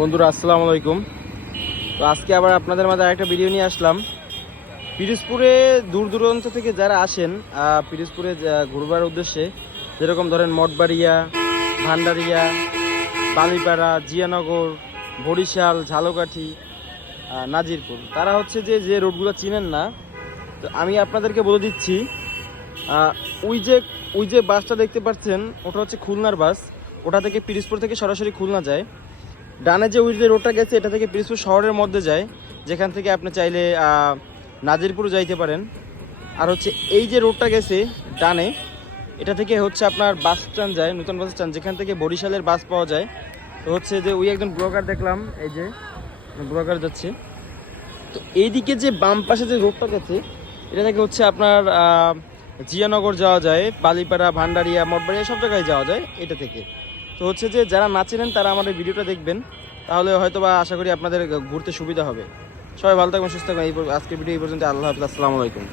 বন্ধুরা আসসালামু আলাইকুম। তো আজকে আবার আপনাদের মাঝে একটা ভিডিও নিয়ে আসলাম। পিরোজপুরে দূর দূরান্ত থেকে যারা আসেন পিরোজপুরে ঘুরবার উদ্দেশ্যে, যেরকম ধরেন মঠবাড়িয়া, ভান্ডারিয়া, বালিপাড়া, জিয়ানগর, বরিশাল, ঝালকাঠি, নাজিরপুর, তারা হচ্ছে যে যে রোডগুলো চিনেন না। তো আমি আপনাদেরকে বলে দিচ্ছি, আহ, ওই যে ওই যে বাসটা দেখতে পাচ্ছেন, ওটা হচ্ছে খুলনার বাস। ওটা থেকে পিরোজপুর থেকে সরাসরি খুলনা যায়। ডানে যে ওই যে রোডটা গেছে, এটা থেকে পিরোজপুর শহরের মধ্যে যায়, যেখান থেকে আপনি চাইলে নাজিরপুর যাইতে পারেন। আর হচ্ছে এই যে রোডটা গেছে ডানে, এটা থেকে হচ্ছে আপনার বাস স্ট্যান্ড যায়, নতুন বাস স্ট্যান্ড, যেখান থেকে বরিশালের বাস পাওয়া যায়। তো হচ্ছে যে ওই একজন ব্লগার দেখলাম, এই যে ব্লগার যাচ্ছে। তো এইদিকে যে বাম পাশে যে রোডটা গেছে, এটা থেকে হচ্ছে আপনার জিয়ানগর যাওয়া যায়, বালিপাড়া, ভান্ডারিয়া, মঠবাড়িয়া সব জায়গায় যাওয়া যায় এটা থেকে। তো হচ্ছে যে যারা না চেনেন তারা আমাদের ভিডিওটা দেখবেন, তাহলে হয়তো বা আশা করি আপনাদের ঘুরতে সুবিধা হবে। সবাই ভালো থাকবেন, সুস্থ থাকবেন। আজকের ভিডিও এই পর্যন্ত। আল্লাহ হাফিজ, আসসালামু আলাইকুম।